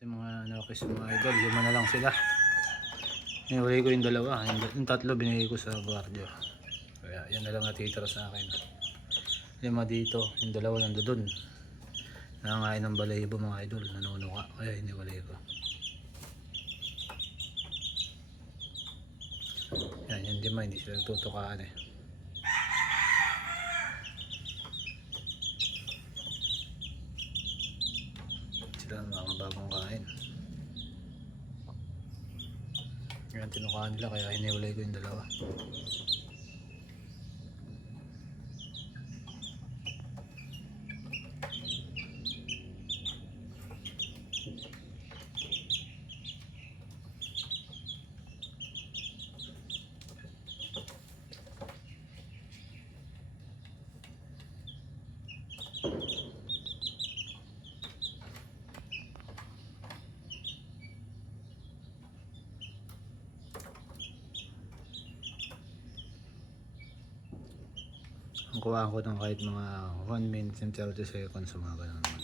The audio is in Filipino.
Yung mga nakis mga idol, 5 na lang sila. Hinuli ko yung 2, yung 3 binigay ko sa guardia. Kaya yan na lang natitira sa akin. 5 dito, yung 2 nando dun. Nangangain ng balahibo mga idol, nanunuka. Kaya hiniwalay ko. Yan, yung 5 hindi sila nagtutukaan eh. Sila mga bagong kain. Yan, tinukaan nila kaya hiniwalay ko yung 2. Ang kuhaan ko ng kahit mga 1 minute and 30 seconds, mga ganun.